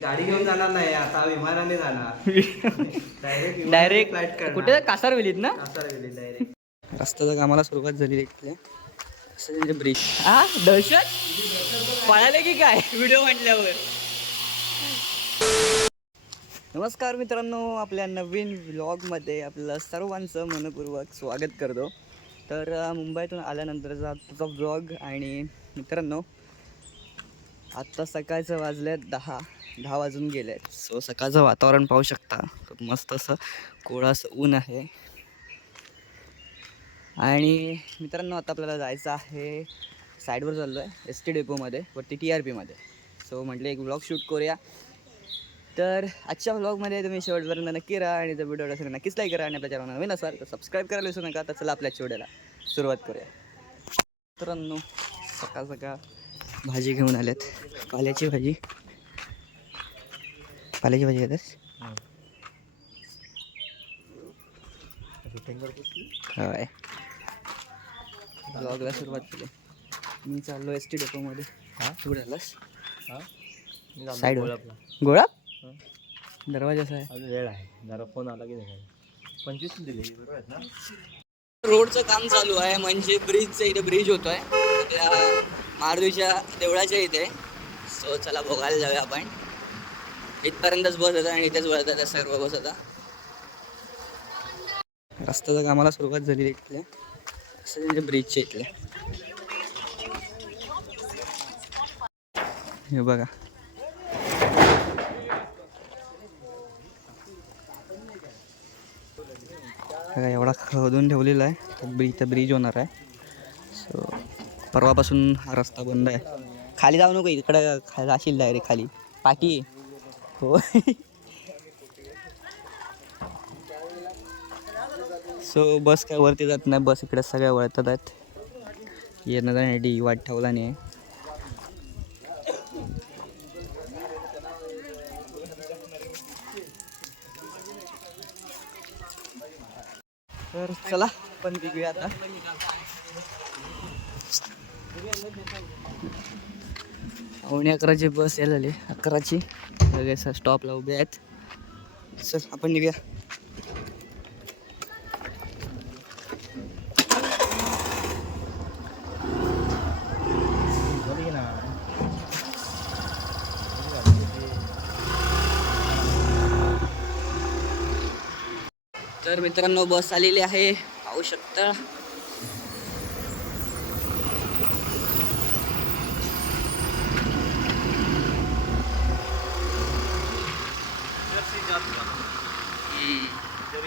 गाडी घेऊन जाणार नाही आता विमानाने जाणार. डायरेक्ट फ्लाईट कुठे कासारवेलीत ना. डायरेक्ट रस्त्याच्या कामाला सुरुवात झाली ब्रिज. हा दहशत पळाले की काय व्हिडिओ म्हटल्यावर. नमस्कार मित्रांनो, आपल्या नवीन व्लॉगमध्ये आपलं सर्वांचं मनपूर्वक स्वागत करतो. तर मुंबईतून आल्यानंतरचा आजचा व्लॉग. आणि मित्रांनो, आत्ता सकाळचं वाजले 10 वाजून गेले. सो सकाळचं वातावरण पाहू शकता, मस्त असं कोळासं ऊन आहे. आणि मित्रांनो, आता आपल्याला जायचं आहे, साईडवर चाललो आहे ST डेपोमध्ये, वरती TRPमध्ये. सो म्हटलं एक व्लॉग शूट करूया. तर आजच्या व्लॉगमध्ये तुम्ही शेवटपर्यंत नक्की राहा आणि जर व्हिडिओ असेल नक्कीच लाईक करा आणि आपल्या चॅनल नवीन असाल तर सबस्क्राईब करायला विसरू नका. तर चला आपल्या व्हिडिओला सुरुवात करूया. मित्रांनो, सकाळ सकाळ भाजी घेऊन आलेत. पाल्याची भाजी घेतेस होय. ब्लॉगला सुरुवात केली. मी चाललो ST डेपोमध्ये. तू आलास साईड गोळा दरवाजा आहे. वेळ आहे जरा, फोन आला की 25 दिली बरोबर ना. रोडचं काम चालू आहे, म्हणजे ब्रिजचं इथे ब्रिज होतोय आपल्या महादेवीच्या देवळाच्या इथे. सो चला बघायला जाऊया आपण. इथपर्यंतच बस होता आणि इथेच वळतात सर्व बस होता. रस्त्याच्या कामाला सुरुवात झाली इथल्या असं ब्रिजच्या इथल्या. हे बघा, एवढा खोदून ठेवलेला आहे. इथं ब्रिज होणार आहे. सो परवापासून हा रस्ता बंद आहे. खाली जाऊ नको, इकडं जाशील डायरेक्ट खाली. पाठी हो. सो बस काय वरती जात नाही, बस इकडे सगळ्या वळतात आहेत. येणं जाण्यासाठी वाट ठेवला नाही. तर चला पण निघूया आता. पावणे 11ची बस यायला आली. 11ची लगेच स्टॉपला उभे आहेत. चल आपण निघूया. तर मित्रांनो, बस आलेली आहे, पाहू शकता.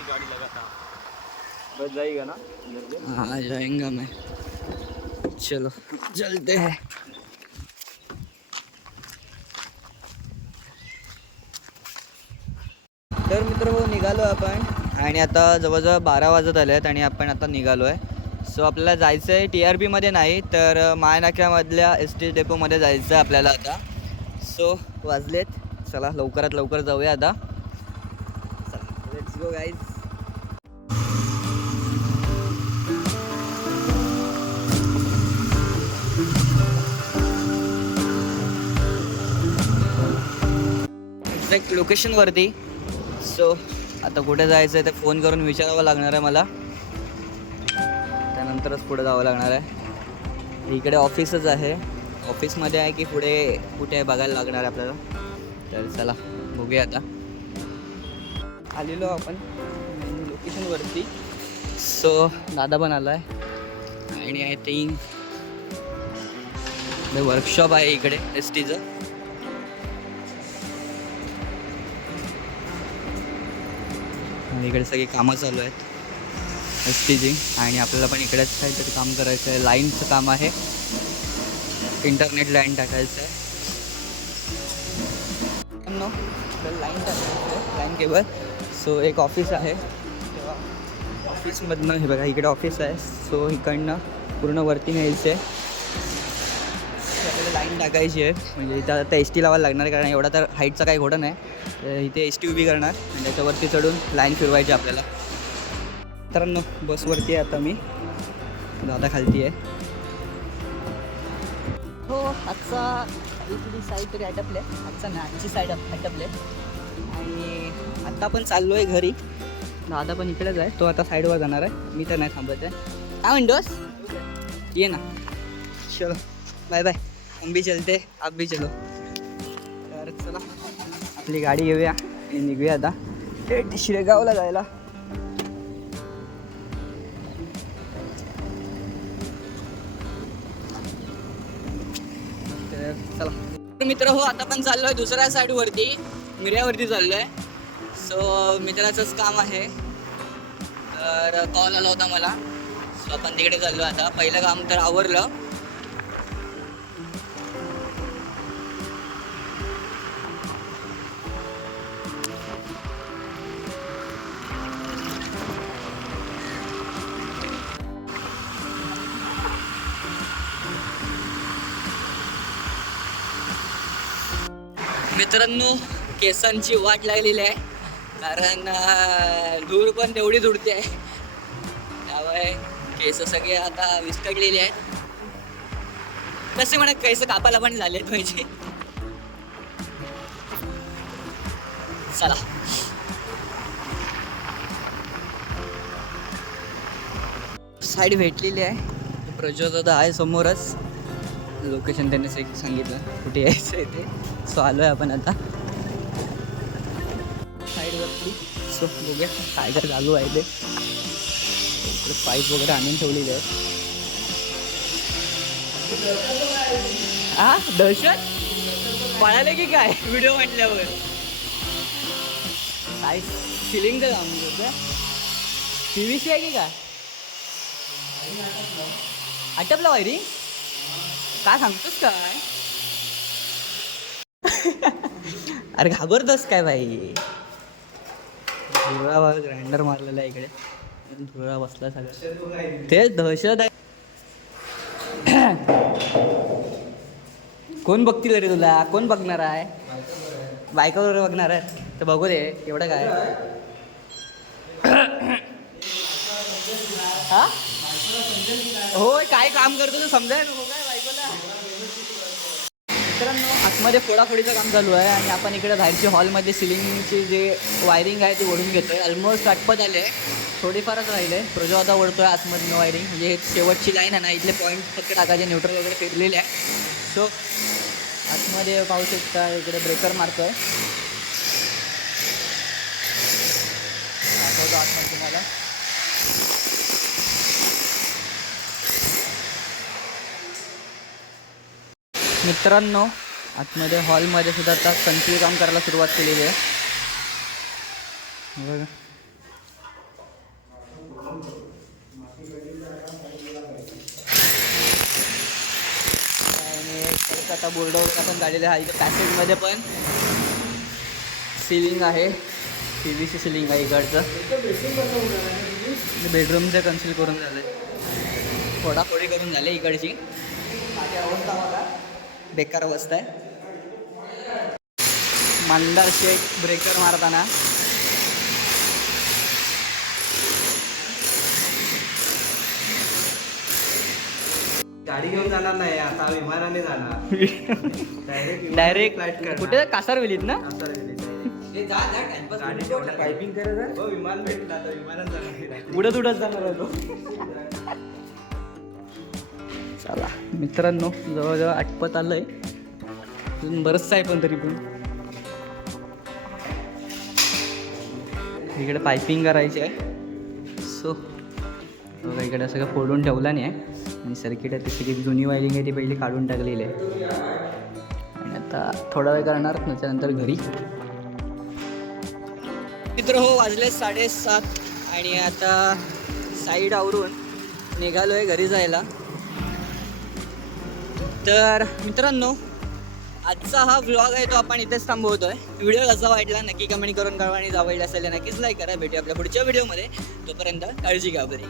गाड़ी लगाता बस जाएगा ना. हाँ जाएंगा मैं. चलो चलते हैं. तर मित्र निघालो आपण आणि आता जवळजवळ 12 वाजत आले आहेत आणि आपण आता निघालो आहे. सो आपल्याला जायचं आहे TRPमध्ये नाही तर मायनाक्यामधल्या ST डेपोमध्ये जायचं आहे आपल्याला आता. सो वाजलेत, चला लवकरात लवकर जाऊया आता. Let's go guys. एक्झॅक्ट लोकेशनवरती. सो आता कुठे जायचं आहे ते फोन करून विचारावं लागणार आहे मला, त्यानंतरच पुढे जावं लागणार आहे. इकडे ऑफिसच आहे, ऑफिसमध्ये आहे की पुढे कुठे बघायला लागणार आहे आपल्याला. तर चला बघूया. आता आलेलो आपण लोकेशनवरती. सो दादा पण आला आहे आणि आय थिंक वर्कशॉप आहे इकडे STचं. आणि इकडे सगळी कामं चालू आहेत STची. आणि आपल्याला पण इकडेच काहीतरी काम करायचं आहे. लाईनचं काम आहे, इंटरनेट लाईन टाकायचं आहे. लाईन टाकायचं आहे, लाईन केबल. सो एक ऑफिस आहे, ऑफिसमधनं हे बघा इकडे ऑफिस आहे. सो इकडनं पूर्ण वरती न्यायचं आहे. आपल्याला लाईन टाकायची आहे, म्हणजे इथं आता ST लावायला लागणार आहे कारण एवढा तर हाईटचा काही घोडा नाही. इथे ST उभी करणार आणि त्याच्यावरती चढून लाईन फिरवायची आपल्याला. मित्रांनो, बसवरती आहे आता मी, दादा खालती आहे. हो, आजचा दुसरी साईड तरी आटपले, आजचा नाही, आजची साईड आटपले. आणि आत्ता आपण चाललो आहे घरी. दादा पण इकडेच आहे, तो आता साईडवर जाणार आहे, मी तर नाही थांबत आहे. काय म्हणतोस? ये ना. चलो बाय बाय. हम भी चलते, आप भी चलो. तर चला आपली गाडी घेऊया आणि निघूया आता शिरेगावला जायला. तर चला मित्र हो, आता पण चाललो आहे दुसऱ्या साईडवरती, मिऱ्यावरती चाललो आहे. सो मित्राचंच काम आहे, तर कॉल आला होता मला. सो आपण तिकडे चाललो आता. पहिलं काम तर आवरलं. मित्रांनो केसांची वाट लागलेली आहे, कारण धूळ पण तेवढीच उडते आहे. त्यामुळे केस सगळे आता विस्कटलेले आहेत. कसे म्हणा केस कापायला पण झालेत पाहिजे. चला साईड भेटलेली आहे. प्रज्वल आहे समोरच. लोकेशन त्यांनी सांगितलं कुठे यायचं आहे ते. सो आलो आहे आपण आता साईडवरती. सो बघूया काय काय चालू आहे ते. इकडे पाईप वगैरे आणून ठेवलेले आहेत. हा दहशत पळाले की काय व्हिडिओ म्हटल्यावर? काय सिलिंगचं काम होतं? PVC आहे की काय? आटपला वायरिंग? काय सांगतोस काय? अरे घाबरतोस काय भाई? धुळा ग्राइंडर मारलेला आहे इकडे, धुळा बसला सगळं. तेच दहशत आहे. कोण बघतील रे तुला? कोण बघणार आहे? बायकोवर बघणार आहे तर बघू दे. एवढं काय हा होय, काय काम करतो तू समजाय नको काय बायकोला? मित्रांनो आतमध्ये फोडाफोडीचं काम चालू आहे आणि आपण इकडे बाहेरची हॉलमध्ये सिलिंगची जे वायरिंग आहे ती ओढून घेतोय. ऑलमोस्ट आटपत आले, थोडीफारच राहिले. प्रोजेक्ट आता ओढतोय आतमधनं वायरिंग, म्हणजे शेवटची लाईन आहे ना, इथले पॉईंट फक्त टाकायचे, न्यूट्रल वगैरे फिरलेले आहे. सो आतमध्ये पाहू शकता इकडे ब्रेकर मारतोय. दाखवतो आतमध्ये तुम्हाला. मित्रांनो आतमध्ये हॉलमध्ये सुद्धा आता कंटिन्यू काम करायला सुरुवात केलेली आहे. बघा आणि आता बोर्ड वगैरे पण काढलेले आहे. इकडे पॅसेजमध्ये पण सिलिंग आहे, PVC सिलिंग आहे इकडचं. बेडरूमचं कन्सिल करून झालं, फोडाफोडी करून झाले इकडची. माझी अवस्था बघा, बेकार अवस्था आहे. मंदार शेट ब्रेकर मारताना गाडी घेऊन जाणार नाही, आता विमानाने जाणार. डायरेक्ट कुठे? कासारवेलीत ना? पायपिंग करत विमान भेटलं, आता विमानात जाणार, उडत उडत जाणार होतो. चला मित्रांनो जवळजवळ आटपत आलंय, अजून बरंचसं आहे पण तरी पण. इकडे पायपिंग करायची आहे. सो बघा इकडे सगळं फोडून ठेवला नाही आहे आणि सर्किट आहे त्याची जुनी वायरिंग आहे ती पहिली काढून टाकलेली आहे. आणि आता थोडा वेळ करणार, त्याच्यानंतर घरी. मित्र हो वाजले 7:30 आणि आता साईड आवरून निघालो आहे घरी जायला. तर मित्रांनो आजचा हा व्लॉग आहे तो आपण इथेच थांबवतोय. व्हिडिओ कसा वाटला नक्की कमेंट करून कळवा आणि आवडला असेल नक्कीच लाईक करा. भेटूया आपल्या पुढच्या व्हिडिओमध्ये. तोपर्यंत काळजी घ्या बरी.